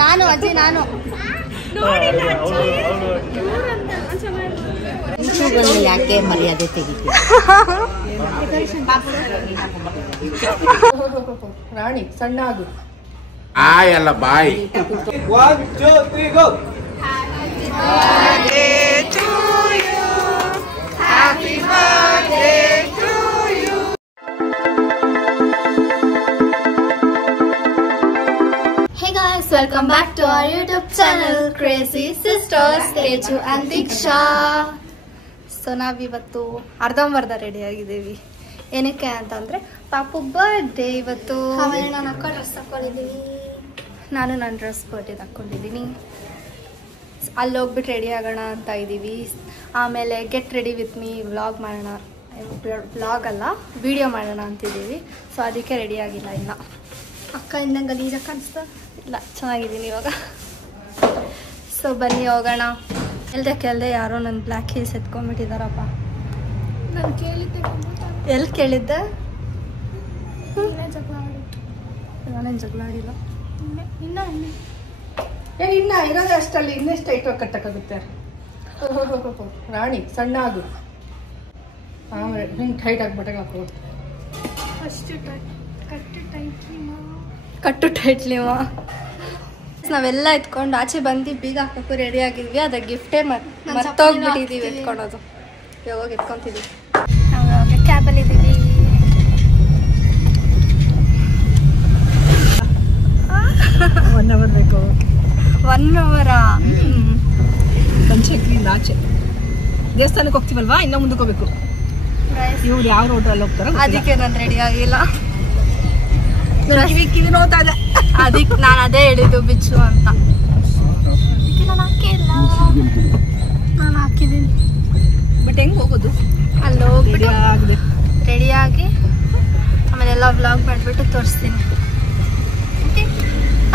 ನಾನು ಅಜ್ಜಿ ನಾನು ಯಾಕೆ ಮರ್ಯಾದೆ ತೆಗಿತೀವಿ ರಾಣಿ ಸಣ್ಣ ಆಗು ಎಲ್ಲ ಬಾಯ್ 1 2 3 go Happy birthday to you. Hey guys, welcome back to our YouTube channel Crazy Sisters Teju and Diksha. So ನಾವಿವತ್ತು ಅರ್ಧಂಬರ್ಧ ರೆಡಿ ಆಗಿದ್ದೀವಿ. ಏನಕ್ಕೆ ಅಂತಂದ್ರೆ ಪಾಪು ಬರ್ಡೇ ಇವತ್ತು. ನಾನು ಅಕ್ಕ ಡ್ರೆಸ್ ಹಾಕೊಂಡಿದ್ದೀನಿ. ನಾನು ನನ್ನ ಡ್ರೆಸ್ ಬರ್ಡೇ ಹಾಕೊಂಡಿದ್ದೀನಿ. ಅಲ್ಲಿ ಹೋಗ್ಬಿಟ್ಟು ರೆಡಿ ಆಗೋಣ ಅಂತ ಇದ್ದೀವಿ. ಆಮೇಲೆ get ready with me vlog ಮಾಡೋಣ, ವ್ಲಾಗ್ ಅಲ್ಲ ವಿಡಿಯೋ ಮಾಡೋಣ ಅಂತಿದ್ದೀವಿ. ಸೊ ಅದಕ್ಕೆ ರೆಡಿ ಆಗಿಲ್ಲ ಇನ್ನು. ಅಕ್ಕ ಇನ್ನಂಗೆ ಗಲೀಜಾಗಿ ಕಾಣಿಸ್ತಾ ಇಲ್ಲ, ಚೆನ್ನಾಗಿದ್ದೀನಿ ಇವಾಗ. ಸೊ ಬನ್ನಿ ಹೋಗೋಣ. ಕೇಳ್ದೆ ಯಾರೋ ನನ್ನ ಬ್ಲ್ಯಾಕ್ ಹೀಲ್ಸ್ ಎತ್ಕೊಂಡ್ಬಿಟ್ಟಿದ್ದಾರಪ್ಪ. ನಾನು ಕೇಳಿದ್ದೆ, ಎಲ್ಲಿ ಕೇಳಿದ್ದೆ? ನಾನೇನು ಜಗಳ ಆಡಿಲ್ಲ. ಇನ್ನ ಇರೋದೇ ಅಷ್ಟಲ್ಲಿ ಇನ್ನೆಷ್ಟು ಟೈಟ್ ಕಟ್ಟಕ್ಕಾಗುತ್ತೆ. ರಾಣಿ ಸಣ್ಣ ಆಗು ಆಮೇಲೆ ಹಿಂಗೆ ಟೈಟ್ ಆಗ್ಬಿಟ್ಟಾಗ ಹಾಕೋ. ಕಟ್ಟು ಟೈಟ್ಲಿಮ. ನಾವೆಲ್ಲ ಎತ್ಕೊಂಡು ಆಚೆ ಬಂದು ಬೀಗ ಹಾಕಕ್ಕೂ ರೆಡಿ ಆಗಿದ್ವಿ. ಅದ ಗಿಫ್ಟೇ ಮರ್ತೋಗ್ಬಿಟ್ಟಿದ್ದೀವಿ ಎತ್ಕೊಳೋದು. ಯಾವಾಗ ಎತ್ಕೊಂತಿದ್ವಿ ನಾವು ಕ್ಯಾಬಲ್ಲಿ ಇದ್ದೀವಿ. ಒನ್ ಅವರ್ ಬೇಕು. 1 ಅವರಾ? ಪಂಚಾಯತ್ಲಿಂದ ಆಚೆ ದೇವಸ್ಥಾನಕ್ಕೆ ಹೋಗ್ತೀವಲ್ವಾ, ಇನ್ನ ಮುಂದಕ್ಕೆ ಹೋಗ್ಬೇಕು. ಇವ್ರು ಯಾವ ರೋಡಲ್ಲಿ ಹೋಗ್ತಾರ ಅದಕ್ಕೆ ನಾನು ರೆಡಿ ಆಗಿಲ್ಲ. ಕಿವಿ ನೋಡ್ತಾ ಇದೆ. ಅದಕ್ಕೆ ನಾನು ಅದೇ ಹೇಳಿದ್ದು ಬಿಚ್ಚು ಅಂತ. ನಾನು ಹಾಕಿದ್ದೀನಿ. ಬಟ್ ಹೆಂಗ್ ಹೋಗೋದು? ಅಲ್ಲಿ ಹೋಗ್ಬಿಟ್ಟು ಆಗಿದೆ ರೆಡಿಯಾಗಿ ಆಮೇಲೆ ಎಲ್ಲ ವ್ಲಾಗ್ ಮಾಡಿಬಿಟ್ಟು ತೋರಿಸ್ತೀನಿ. Okay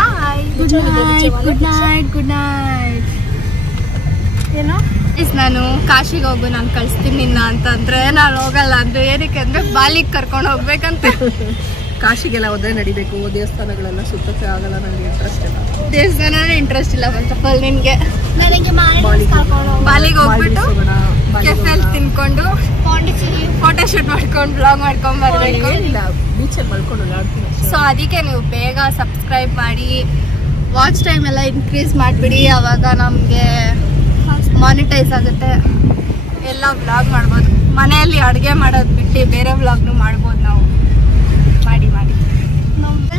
bye. Good night good night good night. ಏನು ನಾನು ಕಾಶಿಗೆ ಹೋಗು, ನಾನು ಕಳಿಸ್ತೀನಿ ನಿನ್ನ ಅಂತಂದ್ರೆ ನಾನು ಹೋಗಲ್ಲ ಅಂದ್ರೆ ಏನಕ್ಕೆ ಅಂದ್ರೆ ಬಾಲಿಗೆ ಕರ್ಕೊಂಡು ಹೋಗ್ಬೇಕಂತ. ಕಾಶಿಗೆಲ್ಲ ಹೋದ್ರೆ ನಡಿಬೇಕು, ದೇವಸ್ಥಾನಗಳೆಲ್ಲ ಸುತ್ತಕ್ಕೆ ಆಗಲ್ಲ. ನನಗೆ ಇಂಟ್ರೆಸ್ಟ್ ಇಲ್ಲ, ದೇವಸ್ಥಾನನೇ ಇಂಟ್ರೆಸ್ಟ್ ಇಲ್ಲ. ಫಸ್ಟ್ ಆಫ್ ಆಲ್ ನಿನ್ಗೆ ನನಗೆ ಬಾಲಿಗೆ ಹೋಗ್ಬಿಟ್ಟು ಕೆಫೆಲ್ ತಿನ್ಕೊಂಡು ಫೋಟೋ ಶೂಟ್ ಮಾಡ್ಕೊಂಡು ಬ್ಲಾಗ್ ಮಾಡ್ಕೊಂಡ್ ಬರ್ಬೇಕು. ಬೀಚಲ್ಲಿ ಮಲ್ಕೊಂಡು ಆಡ್ತೀನಿ. ಸೊ ಅದಕ್ಕೆ ನೀವು ಬೇಗ ಸಬ್ಸ್ಕ್ರೈಬ್ ಮಾಡಿ, ವಾಚ್ ಟೈಮ್ ಎಲ್ಲ ಇನ್ಕ್ರೀಸ್ ಮಾಡಿಬಿಡಿ. ಆವಾಗ ನಮಗೆ ಮಾನಿಟೈಸ್ ಆಗುತ್ತೆ, ಎಲ್ಲ ವ್ಲಾಗ್ ಮಾಡ್ಬೋದು. ಮನೆಯಲ್ಲಿ ಅಡುಗೆ ಮಾಡೋದು ಬಿಟ್ಟು ಬೇರೆ ವ್ಲಾಗ್ನು ಮಾಡ್ಬೋದು ನಾವು. ಮಾಡಿ ಮಾಡಿ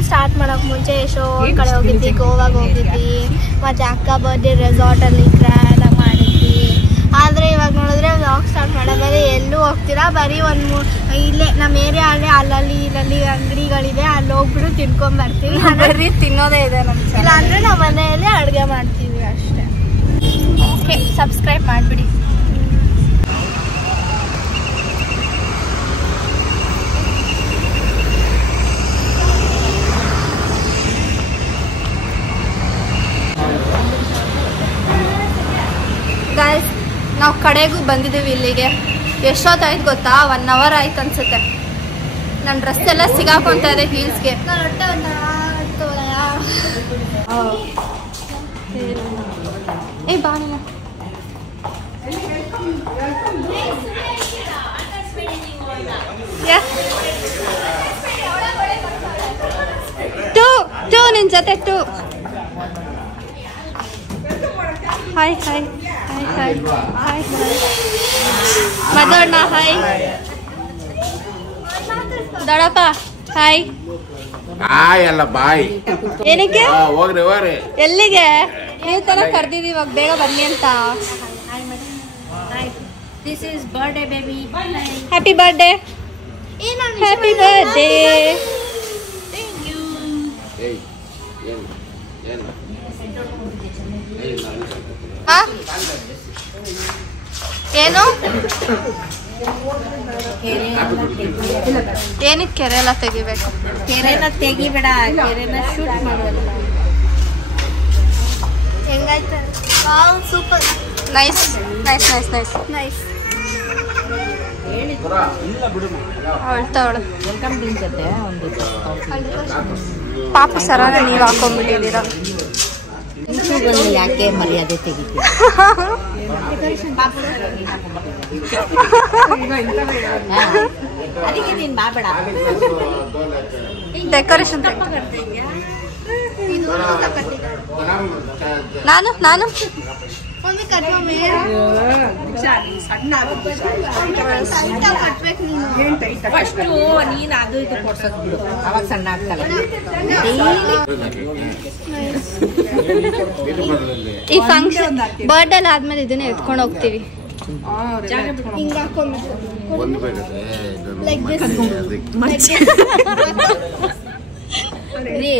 ಸ್ಟಾರ್ಟ್ ಮಾಡೋಕೆ ಮುಂಚೆ ಎಷ್ಟೋ ಕಡೆ ಹೋಗಿದ್ವಿ. ಗೋವಾಗೆ ಹೋಗಿದ್ವಿ, ಮತ್ತು ಅಕ್ಕ ಬರ್ಡೇ ರೆಸಾರ್ಟಲ್ಲಿ ಗ್ರ್ಯಾಂಡಾಗಿ ಮಾಡಿದ್ವಿ. ಆದರೆ ಇವಾಗ ನೋಡಿದ್ರೆ ವ್ಲಾಗ್ ಸ್ಟಾರ್ಟ್ ಮಾಡೋದ್ಮೇಲೆ ಎಲ್ಲೂ ಹೋಗ್ತೀರಾ, ಬರೀ ಇಲ್ಲೇ ನಮ್ಮ ಏರಿಯಾ ಅಲ್ಲೇ ಅಲ್ಲಲ್ಲಿ ಇಲ್ಲಲ್ಲಿ ಅಂಗಡಿಗಳಿದೆ, ಅಲ್ಲಿ ಹೋಗ್ಬಿಟ್ಟು ತಿನ್ಕೊಂಬರ್ತೀವಿ. ಬರೀ ತಿನ್ನೋದೇ ಇದೆ ನಮ್ಗೆ. ಇಲ್ಲ ಅಂದರೆ ನಾವು ಮನೆಯಲ್ಲೇ ಅಡುಗೆ ಮಾಡ್ತೀವಿ ಅಷ್ಟೇ. ಓಕೆ, ಸಬ್ಸ್ಕ್ರೈಬ್ ಮಾಡಿಬಿಡಿ. ಗಾಯ್ಸ್, ನಾವು ಕಡೆಗೂ ಬಂದಿದ್ದೀವಿ ಇಲ್ಲಿಗೆ. ಎಷ್ಟೊತ್ತಾಯ್ತು ಗೊತ್ತಾ? 1 ಅವರ್ ಆಯ್ತು ಅನ್ಸುತ್ತೆ. ನನ್ನ ಡ್ರೆಸ್ ಎಲ್ಲ ಸಿಗಾಕೊಂತ ಇದೆ ಹೀಲ್ಸ್ಗೆ. ಏ ಬಾ ನೀನು. ಟೂ ನಿನ್ ಜೊತೆ ಟೂ. Hi hi hi hi hi Madanna hi. ದೊಡ್ಡಪ್ಪ ಹಾಯ್. ಎಲ್ಲ ಬಾಯ್. ಏನಕ್ಕೆ? ಹೋಗ್ರಿ ಹೋಗ್ರಿ. ಎಲ್ಲಿಗೆ? ನೀವು ತರ ಕರ್ದಿದ್ದೀವಿ ಇವಾಗ, ಬೇಗ ಬನ್ನಿ ಅಂತ. This is birthday baby. Happy birthday. Happy birthday. Thank you. ಏನು ಏನಕ್ಕೆ ಕೆರೆ ಎಲ್ಲ ತೆಗಿಬೇಕು? ಕೆರೆನ ತೆಗಿಬೇಡ, ಕೆರೆನ ಶೂಟ್ ಮಾಡೋಲ್ಲ. ಅಳ್ತಾವಳು. ವೆಲ್ಕಮ್ ಡ್ರಿಂಕ್ ಜೊತೆ ಒಂದು ಪಾಪು ಸರ ನೀವು ಹಾಕೊಂಡ್ಬಿಟ್ಟಿದ್ದೀರಾ. ಬಂದು ಯಾಕೆ ಮರ್ಯಾದೆ ತೆಗಿತೀವಿ? ಅದಕ್ಕೆ ನೀನ್ ಮಾಡಬೇಡ. ಡೆಕೋರೇಷನ್ ನಾನು ಫಸ್ಟು ನೀನು ಅದು ಇದು ಕೊಡ್ಸೋದು ಬಿಡು, ಅವಾಗ ಸಣ್ಣ ಆಗ್ತಲ್ಲ. ಈ ಫಂಕ್ಷನ್ ಬರ್ಡೇ ಆದ್ಮೇಲೆ ಇದನ್ನ ಎತ್ಕೊಂಡು ಹೋಗ್ತೀವಿ.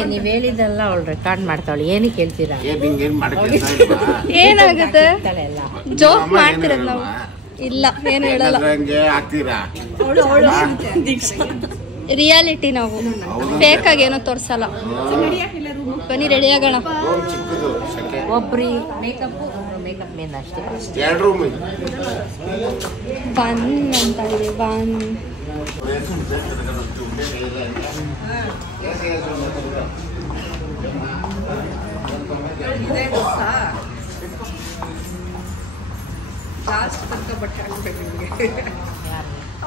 ನೀವ್ ಹೇಳಿದ್ದೆಲ್ಲ ಅವಳು ರೆಕಾರ್ಡ್ ಮಾಡ್ತಾವಳು. ಏನಕ್ಕೆ ಹೇಳ್ತೀರಾ? ಏನಾಗುತ್ತೆ? ಜೋಕ್ ಮಾಡ್ತಿರೋದು ನಾವು. ಇಲ್ಲ ಏನು ಹೇಳಲ್ಲ, ರಿಯಾಲಿಟಿ ನಾವು ಫೇಕ್ ಆಗಿ ಏನೋ ತೋರ್ಸಲ್ಲ. ಬನ್ನಿ ರೆಡಿ ಆಗೋಣ. ಒಬ್ರಿ ಮೇಕಪ್ ಮೇಕಪ್ ಮೇನ್ ಅಷ್ಟೇ. ಬನ್ ಅಂತ ಇದೆ, ಬನ್.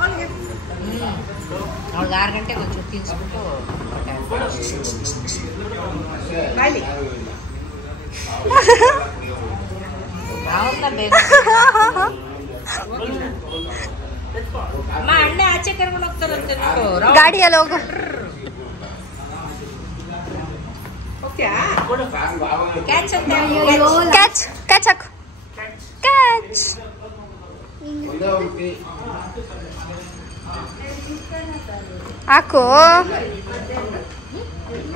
ಅವ್ಳಿಗೆ 6 ಗಂಟೆಗೆ ಒಂಚೂರು ತಿನ್ಸ್ಬಿಟ್ಟು ನಾವನ್ನ ಬೇಗ ಅಣ್ಣ ಆಚೆ ಕರ್ಕೊಂಡು ಹೋಗ್ತಾರಂತೆ. ಗಾಡಿಯಲ್ಲಿ ಹೋಗು. ಕ್ಯಾಚ್ ಅಂತ ಕ್ಯಾಚ್ ಕ್ಯಾಚ್ ಹಾಕು, ಕ್ಯಾಚ್. ಹಾಕು,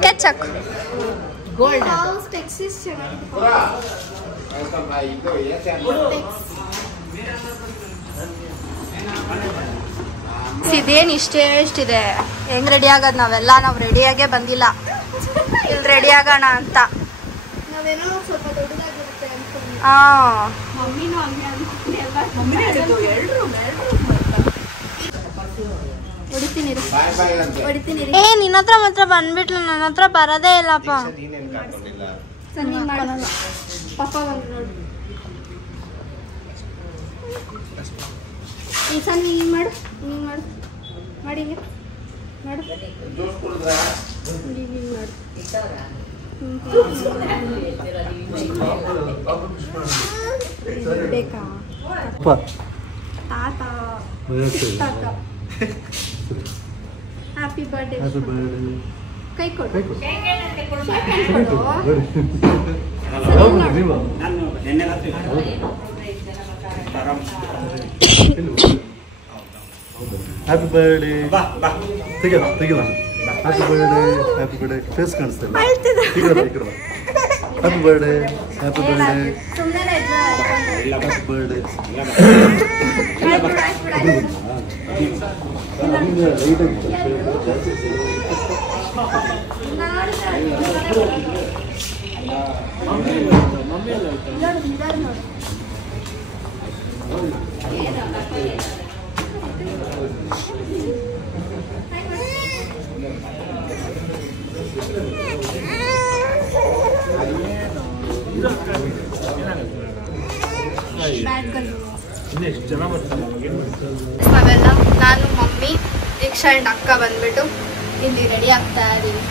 ಕ್ಯಾಚ್ ಹಾಕು. ಗೋಲ್ಡ್ ಇದೇನು ಇಷ್ಟಿದೆ. ಹೆಂಗ್ ರೆಡಿ ಆಗೋದು ನಾವೆಲ್ಲ? ನಾವು ರೆಡಿಯಾಗೇ ಬಂದಿಲ್ಲ, ಇಲ್ಲಿ ರೆಡಿ ಆಗೋಣ ಅಂತ. ನಿನ್ನ ಹತ್ರ ಮಾತ್ರ ಬಂದ್ಬಿಟ್ಲು, ನನ್ನ ಹತ್ರ ಬರೋದೇ ಇಲ್ಲಪ್ಪ. ಪಾಪ ಈ ಸಲ ನೀನು ಮಾಡು, ನೀನು ಮಾಡು, ಮಾಡಿ ಹಿಂಗೆ ಮಾಡು, ಬೇಕಾ ತಾತ ಹ್ಯಾಪಿ ಬರ್ಡೇ. ಕೈ ಕೊಡು, ಹ್ಯಾಪಿ ಬರ್ಡೇ. ತೆಗಿಲ್ಲ. ಹ್ಯಾಪಿ ಬರ್ಡೇ ಫೇಸ್ ಕಾಣಿಸ್ತಾ ಇಲ್ಲ. Happy birthday, happy birthday, happy birthday. ನಾವೆಲ್ಲ ನಾನು, ಮಮ್ಮಿ, ದೀಕ್ಷಾ ಅಂಡ್ ಅಕ್ಕ ಬಂದ್ಬಿಟ್ಟು ಇಲ್ಲಿ ರೆಡಿ ಆಗ್ತಾ ಇದೀವಿ.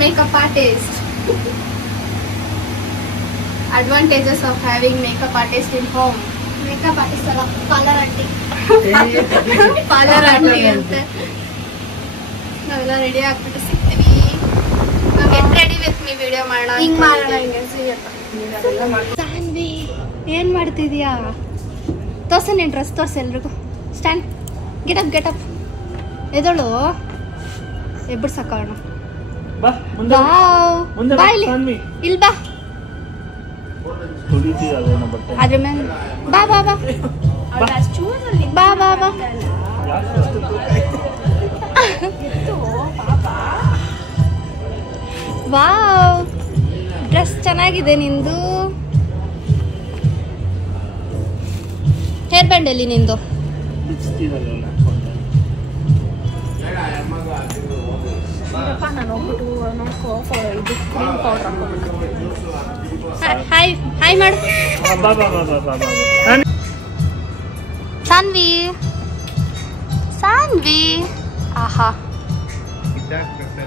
Makeup artist. Advantages of having makeup artist in home. Makeup artist ಅಲ್ಲ, ಪಾರ್ಲರ್ ಆಂಟಿ. ಪಾರ್ಲರ್ ಆಂಟಿ ಅಂತೆ. ನಾವೆಲ್ಲ ರೆಡಿ ಆಗ್ಬಿಟ್ಟು ಸಿಗ್ತೀವಿ. Get ready with me video ಮಾಡೋಣ. ಹಿಂಗ್ ಮಾಡೋಣ, ಹಿಂಗೆ ಸಾನ್ವಿ ಏನ್ ಮಾಡ್ತಿದ್ಯಾ? ತೋರ್ಸ ನಿನ್ ಡ್ರೆಸ್, ತೋರ್ಸ ಎಲ್ರಿಗೂ. Stand, get up get up. ಎದಳು ಎಬ್ಬರು ಸಾಕೋಣ. ಬಾ ಇಲ್ಲಿ, ಇಲ್ಲಿ ಬಾ. ಅದ್ರ ಮೇಲೆ ಬಾ ಬಾ ಬಾ ಬಾ ಬಾ ಬಾ. ವಾವ್, ಡ್ರೆಸ್ ಚೆನ್ನಾಗಿದೆ ನಿಂದು. ಹೇರ್ ಬ್ಯಾಂಡ್ ಎಲ್ಲಿ ನಿಂದು? ಹಾಯ್ ಹಾಯ್ ಮಾಡು. ಸಾನ್ವಿ ಸಾನ್ವಿ ಆಹಾ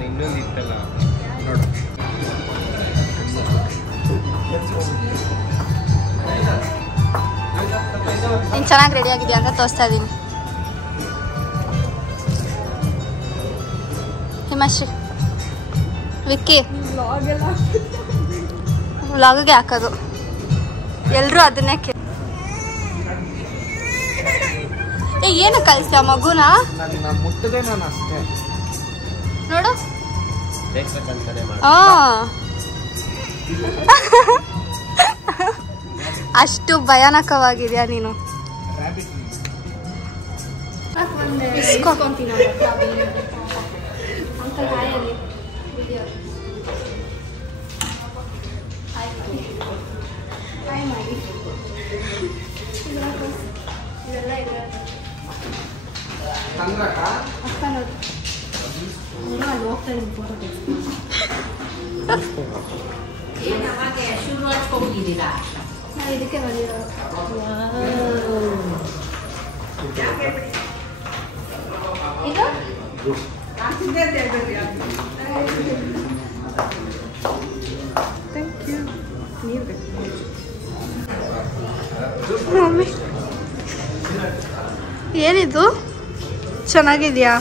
ಇನ್ನೊಂದು ಇತ್ತಲ್ಲ ನೋಡು. ನೀನು ಚೆನ್ನಾಗಿ ರೆಡಿ ಆಗಿದೆಯಾ ಅಂತ ತೋರಿಸ್ತಾ ಇದ್ದೀನಿ. ಹಿಮಾಶ್ರೀ ವಿಕ್ಕಿ ವ್ಲಾಗ್ಗೆ ಹಾಕೋದು ಎಲ್ಲರೂ ಅದನ್ನೇ ಏನು ಕಳಿಸ್ತೀಯ ಮಗುನ? ನೋಡು ಅಷ್ಟು ಭಯಾನಕವಾಗಿದೆಯಾ ನೀನು? ಶುರು ಹಚ್ಕೊಂಡಿದ್ದೀರಾ? ಇದಕ್ಕೆ ಬಂದಿರೋದು. ಇದು ಮಮ್ಮಿ ಏನಿದು ಚೆನ್ನಾಗಿದ್ಯಾ?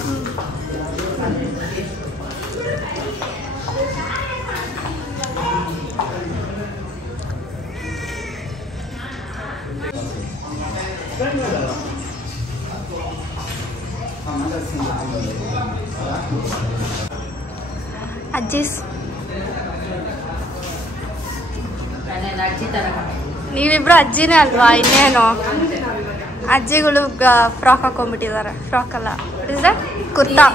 ಅಜ್ಜಿಸ್ ನೀವಿಬ್ರು ಅಜ್ಜಿನೇ ಅಲ್ವಾ? ಇನ್ನೇನು ಅಜ್ಜಿಗಳು ಫ್ರಾಕ್ ಹಾಕೊಂಡ್ಬಿಟ್ಟಿದ್ದಾರೆ. ಫ್ರಾಕ್ ಅಲ್ಲ, ಕುರ್ತಾ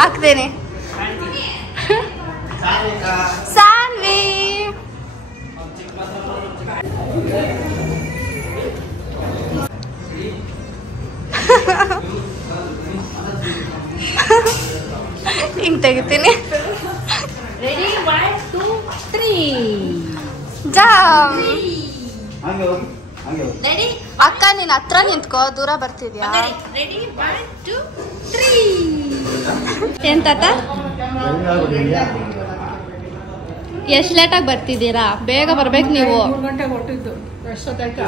ಹಾಕ್ತೇನೆ. ಸಾನ್ವಿ ಹಿಂಗ್ ತೆಗಿತೀನಿ. Ready 1 2 3 jam. ರೆಡಿ ಅಕ್ಕ ನೀನ್ ಹತ್ರ ನಿಂತ್ಕೋ, ದೂರ ಬರ್ತಿದ್ಯಾ? ರೆಡಿ 1 2 3 ಏನ್ ತಾತ ಎಷ್ಟ್ ಲೇಟಾಗಿ ಬರ್ತಿದ್ದೀರಾ? ಬೇಗ ಬರ್ಬೇಕು ನೀವು. 3 ಗಂಟೆಗೆ ಹೊಟ್ಟಿದ್ದು ಎಷ್ಟೊತ್ತಾಯ್ತಾ?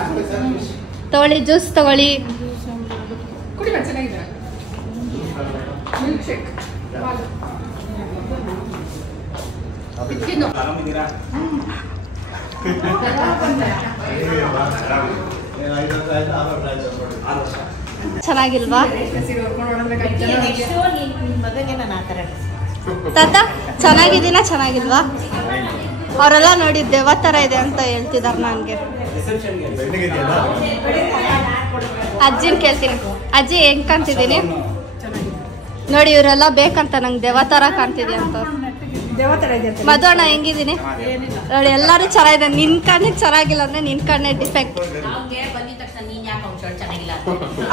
ತಗೊಳ್ಳಿ, ಜ್ಯೂಸ್ ತಗೊಳ್ಳಿ. ಕುಡಿ ಚೆನ್ನಾಗಿದೆ. ಮಿಲ್ಕ್ ಶೇಕ್ ಚೆನ್ನಾಗಿಲ್ವಾ ತಾತ? ಚೆನ್ನಾಗಿದ್ದೀನ ಚೆನ್ನಾಗಿಲ್ವಾ? ಅವರೆಲ್ಲ ನೋಡಿ ದೆವ್ವ ಥರ ಇದೆ ಅಂತ ಹೇಳ್ತಿದಾರೆ ನನಗೆ. ಅಜ್ಜಿನ ಕೇಳ್ತೀನಿ, ಅಜ್ಜಿ ಹೆಂಗ್ ಕಾಣ್ತಿದ್ದೀನಿ ನೋಡಿ, ಇವರೆಲ್ಲ ಬೇಕಂತ ನಂಗೆ ದೆವ್ವ ಥರ ಕಾಣ್ತಿದೆ ಅಂತ. ಮಧು ಅಣ್ಣ ಹೆಂಗಿದ್ದೀನಿ ನೋಡಿ, ಎಲ್ಲರೂ ಚೆನ್ನಾಗಿದೆ. ನಿನ್ ಕಣ್ಣಿಗೆ ಚೆನ್ನಾಗಿಲ್ಲ ಅಂದ್ರೆ ನಿನ್ ಕಣ್ಣೇ ಡಿಫೆಕ್ಟ್.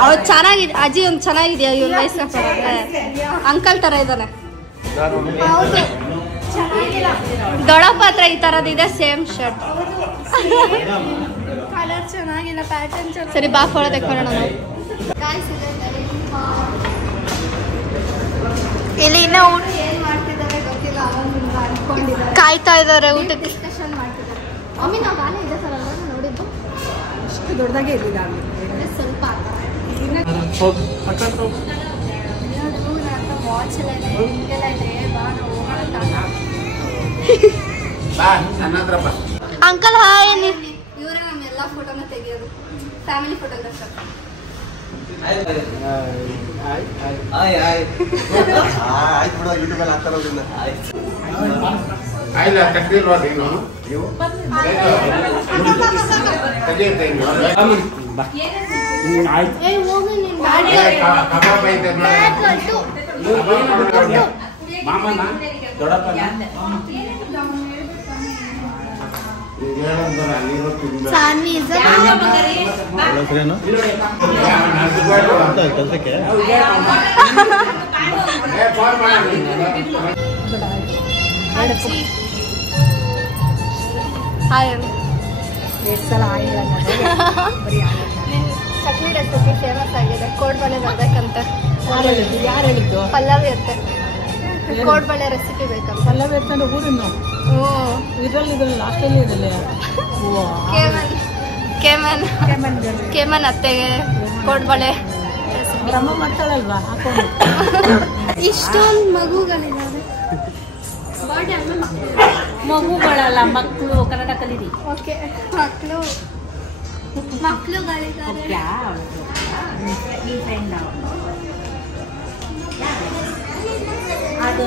ಅವ್ರು ಚೆನ್ನಾಗಿದೆ. ಅಜ್ಜಿ ಒಂದು ಚೆನ್ನಾಗಿದೆಯಾ? ಇವ್ರ ವಯಸ್ಸಿನ ಅಂಕಲ್ ತರ ಇದ್ದಾನೆ. ದೊಡ್ಡಪ್ಪ ಹತ್ರ ಈ ತರದಿದೆ, ಸೇಮ್ ಶರ್ಟ್. ಕಲರ್ ಚೆನ್ನಾಗಿಲ್ಲ, ಪ್ಯಾಟರ್ನ್ ಚೆನ್ನಾಗಿ. ಸರಿ ಬಾ ಫೋಟೋ ತೆಕ್ಕೊಳ್ಳೋಣ ನಾವು. ಇಲ್ಲಿ ಇನ್ನೂ ಏನ್ ಮಾಡ್ತಿದ್ದಾರೆ ಗೊತ್ತಿಲ್ಲ, ಕಾಯ್ತಾ ಇದ್ದಾರೆ ಊಟಕ್ಕೆ. ಡಿಸ್ಕಷನ್ ಮಾಡ್ತಿದ್ದಾರೆ. ಮಮ್ಮಿ ನಾವು ಬಾಳೆ ಇದೆ ಸರ್ ಅಲ್ವಾ ನೋಡಿದ್ದು? ಇಷ್ಟು ದೊಡ್ಡದಾಗೆ ಇರಲಿಲ್ಲ ಸ್ವಲ್ಪ ವಾಚ್ ಎಲ್ಲ ಇದೆ, ಹಿಂಗೆಲ್ಲ ಇದೆ. ಬಾ ನಾವು ಅಂಕಲ್ ಹಾಯ್. ಇವರೇ ನಮ್ಮೆಲ್ಲ ಫೋಟೋನ ತೆಗಿಯೋದು, family photographer. Saanvi is a ಹೆಸರೇನು ಕೆಲಸಕ್ಕೆ ಅಜ್ಜಿ. ಹಾಯ್ ಎಷ್ಟು ಸಲ ಆಗಿಲ್ಲ ನಿನ್ ಚಟ್ನಿ ರೆಸಿಪಿ ಫೇಮಸ್ ಆಗಿದೆ. ಕೋಡ್ಬಳೆ ಬರ್ಬೇಕಂತೆ. ಯಾರು ಹೇಳಿದ್ದು ಪಲ್ಲವಿ ಅಂತೆ. ಕೋಡ್ಬಳೆ ರೆಸಿಪಿ ಬೇಕಂತ. ಪಲ್ಲವಿ ಎತ್ತಂದ್ರೆ ಊರಿನ್ನು ಇದ್ರಲ್ಲಿ ಲಾಸ್ಟಲ್ಲಿ ಇರಲ್ಲ ಕೇಮನ್ ಅತ್ತೆಗೆ ಕೋಡ್ಬಳೆ ತಮ್ಮ ಮಾಡ್ತಾಳಲ್ವಾ ಹಾಕೊಂಡು ಇಷ್ಟೊಂದು ಮಗುಗಳಿದ್ದಾರೆ. ಮಗುಗಳಲ್ಲ ಮಕ್ಕಳು ಕನ್ನಡ ಕಲೀರಿ. ಓಕೆ ಮಕ್ಕಳುಗಳಿದ್ದಾರೆ. ಈ ಫ್ರೆಂಡ್ ಅದು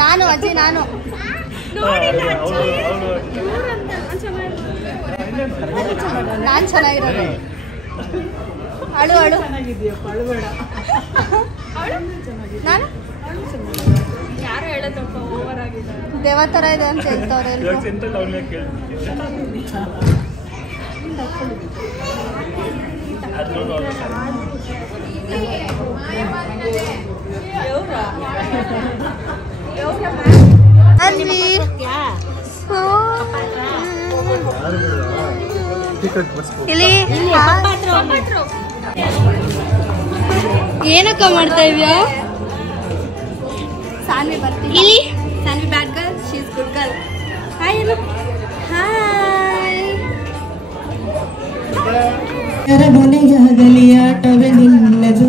ನಾನು ಅಜ್ಜಿ ನಾನು ನಾನು ಚೆನ್ನಾಗಿರೋದು. ಅಳು ನಾನು ದೇವ ಥರ ಇದೆ ಅಂತ ಹೇಳ್ತವ್ರೆ ಎಲ್ರು. ಅನ್ವಿ ಇಲ್ಲಿ ಏನಕ್ಕ ಮಾಡ್ತಾ ಇದ್ಯಾ? ಸಾನ್ವಿ ಬರ್ತೀನಿ. ಇಲ್ಲಿ Sanvi bad girl, she is good girl. Hi ಅಲ್ಲ ಹಾಯ್. ಮನೆಯಾಗಲಿ ಆಟವೇ ನಿಲ್ಲದು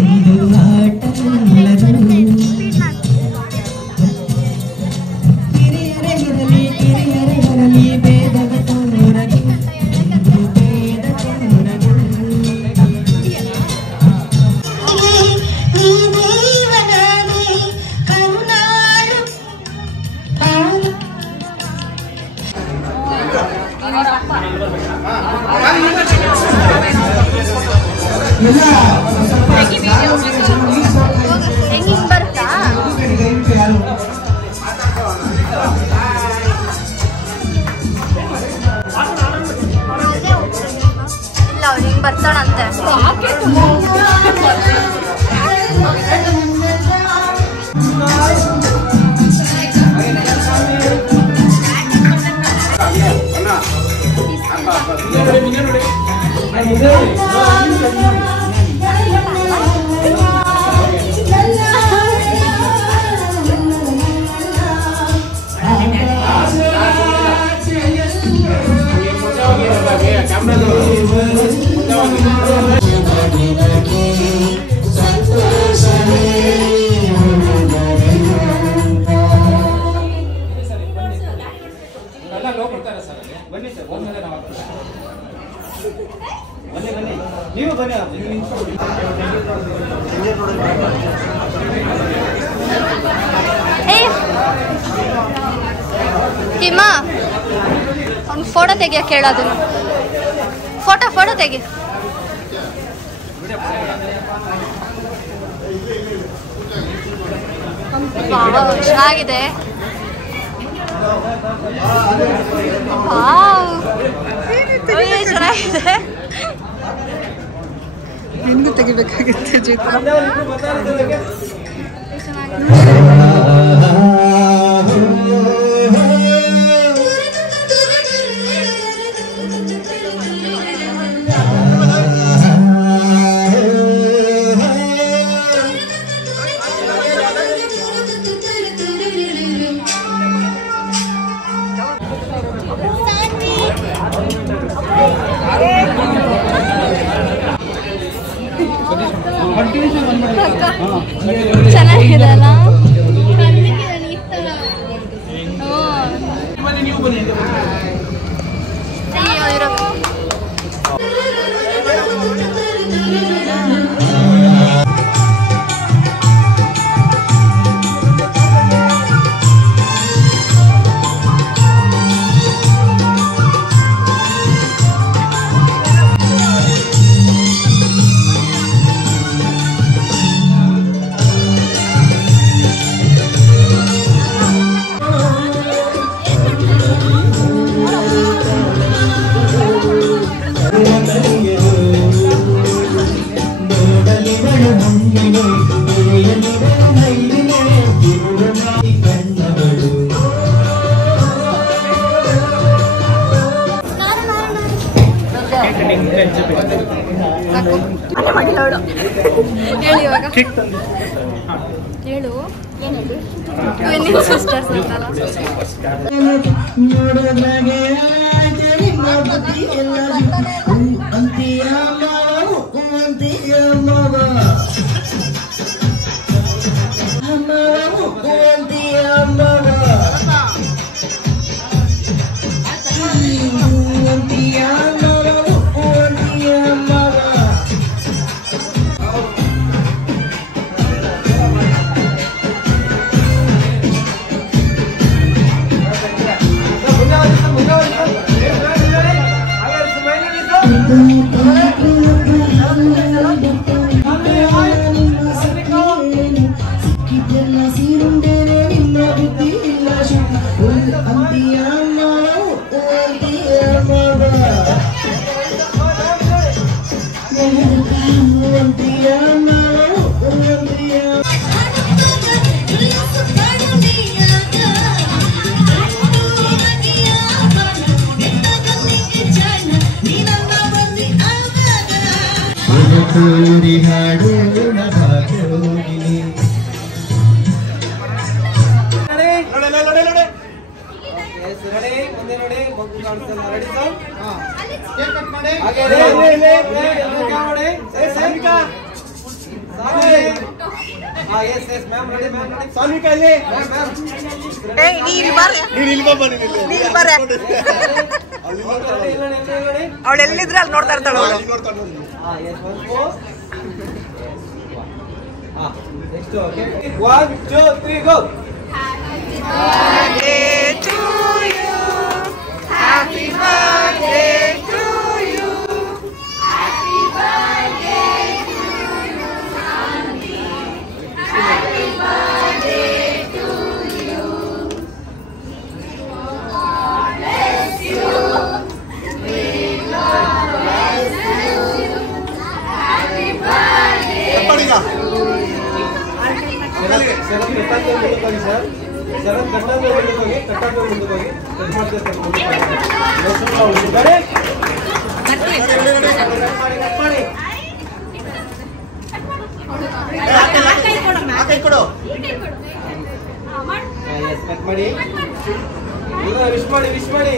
ಎಂದು ಆಟವಿಲ್ಲದು ಹಿರಿಯರೇ ಇರಲಿ ಕಿರಿಯರೇ ಇರಲಿ ಭೇದವ ತೋರದು ಭೇದ ತೋರದು ದೇವನಾಗಿ ಕರುಣಾಳು ಹೆಂಗಿಂಗ್ ಬರ್ತಾ ಇಲ್ಲ ಅವ್ರು ಹಿಂಗ್ ಬರ್ತಾಳಂತೆ. ನೀವು ಬನ್ನಿ. ಹಿಮ ಅವ್ನು ಫೋಟೋ ತೆಗಿಯಕ್ಕೆ ಹೇಳೋದು. ಫೋಟೋ ತೆಗಿ. ಚೆನ್ನಾಗಿದೆ. ಚೆನ್ನಾಗಿದೆ. ಹಿಂದೆ ತೆಗಿಬೇಕಾಗಿತ್ತು ಜೀತ. ಚೆನ್ನಾಗಿದೆ ಅಲ್ಲ. ಅಯ್ಯೋ ಇರೋ ಬೇಡ ಹೇಳಿ ಇವಾಗ ಹೇಳು ಏನು ಹೇಳಿ ಟ್ವಿನ್ನಿಂಗ್ ಸಿಸ್ಟರ್ಸ್ ಅಂತಲ್ಲ ನೋಡೋದ್ರಾಗೆ ನಿಮ್ಮ ಬುದ್ಧಿ ಎಲ್ಲ ಅಂತೀಯ ಮಾವು ಅಂತೀಯ ಮಾವ ಮಾವು ಅಂತೀಯ ಮಾವ ಅಂತೀಯ ಮಾವು ಅಂತೀಯ ಮಾವ ಅವಳು ಎಲ್ಲಿದ್ರೆ ಅಲ್ಲಿ ನೋಡ್ತಾ ಇರ್ತಾಳೆ ಅವಳು Next, okay. 1, 2, 3, go. ವಿಶ್ ಮಾಡಿ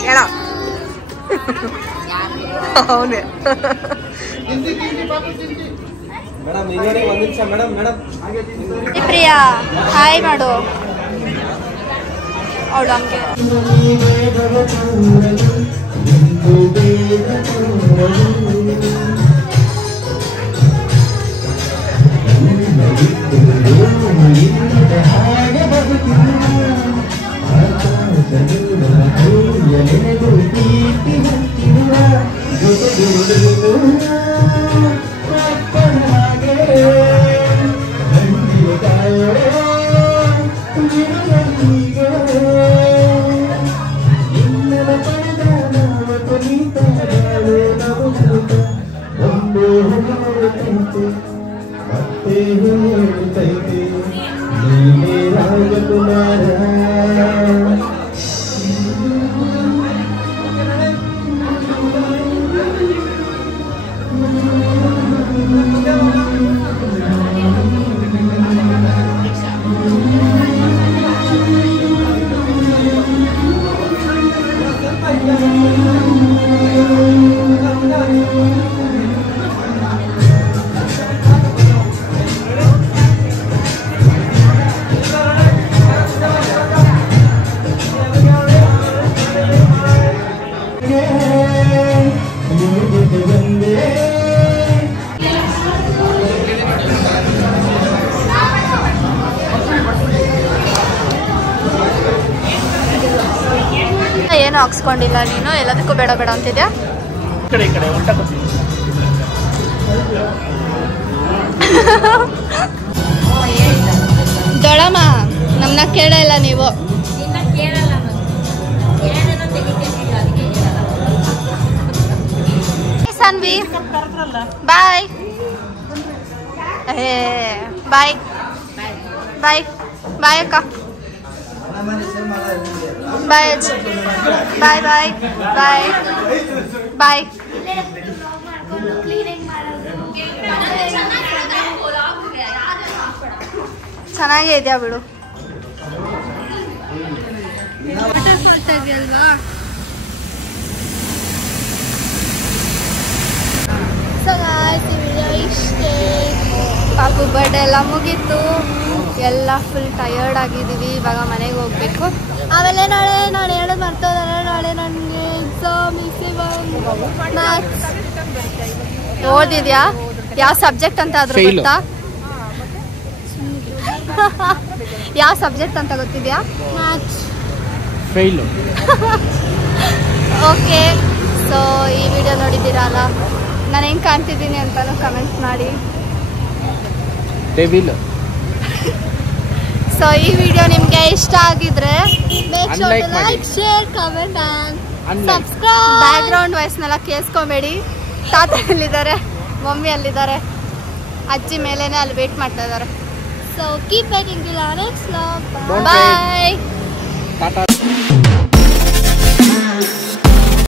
ಹೇಳ ಅವನೇ ಮೇಡಮ್ ಇನ್ನೊಂದು ನಿಮಿಷ ಮೇಡಮ್ ಪ್ರಿಯಾ ಹಾಯ್ ಮಾಡು ಅವಳು ಹಂಗೆ ಏನು ಹಾಕ್ಸ್ಕೊಂಡಿಲ್ಲ ನೀನು ಎಲ್ಲದಕ್ಕೂ ಬೇಡ ಬೇಡ ಅಂತಿದ್ಯಾ ದೊಡಮ್ಮ ನಮ್ಮನ್ನ ಕೇಳಲ್ಲ ನೀವು ಸಾನ್ವಿ ಬಾಯ್ ಬಾಯ್ ಬಾಯ್ ಬಾಯ್ ಅಕ್ಕ ಬಾಯ್ ಬಾಯ್ ಬಾಯ್ ಬಾಯ್ ಬಾಯ್. ಚೆನ್ನಾಗೇ ಇದೆಯಾ ಬಿಡು. ಅಲ್ವಾ ಸೊ ಗಾಯ್ಸ್ ಈ ವಿಡಿಯೋ ಇಷ್ಟೇ. ಪಾಪು ಬರ್ಡೇ ಎಲ್ಲ ಮುಗೀತು, ಎಲ್ಲ ಫುಲ್ ಟಯರ್ಡ್ ಆಗಿದ್ದೀವಿ. ಇವಾಗ ಮನೆಗೆ ಹೋಗ್ಬೇಕು. ಆಮೇಲೆ ನಾಳೆ ಹೇಳೋದು ಮರ್ತೋದಲ್ಲ, ನಾಳೆ ನನಗೆ ಎಕ್ಸಾಮ್ ಮ್ಯಾಥ್ಸ್. ಓದಿದ್ಯಾ? ಯಾವ ಸಬ್ಜೆಕ್ಟ್ ಅಂತ ಆದ್ರೂ ಗೊತ್ತಾ? ಯಾವ ಸಬ್ಜೆಕ್ಟ್ ಅಂತ ಗೊತ್ತಿದ್ಯಾ? Maths fail. ಓಕೆ, ಸೊ ಈ ವಿಡಿಯೋ ನೋಡಿದ್ದೀರಲ್ಲ, ನಾನು ಹೆಂಗೆ ಕಾಣ್ತಿದ್ದೀನಿ ಅಂತಾನು ಕಮೆಂಟ್ ಮಾಡಿ. ಸೊ ಈ ವಿಡಿಯೋ ನಿಮಗೆ ಇಷ್ಟ ಆಗಿದ್ರೆ like, share, comment and subscribe. Background ವಾಯ್ಸ್ನೆಲ್ಲ ಕೇಳಿಸ್ಕೊಬೇಡಿ. ತಾತ ಎಲ್ಲಿದ್ದಾರೆ, ಮಮ್ಮಿ ಅಲ್ಲಿದ್ದಾರೆ, ಅಜ್ಜಿ ಮೇಲೇನೆ ಅಲ್ಲಿ ವೇಟ್ ಮಾಡ್ತಾ ಇದ್ದಾರೆ. So keep waiting till our next vlog. Bye.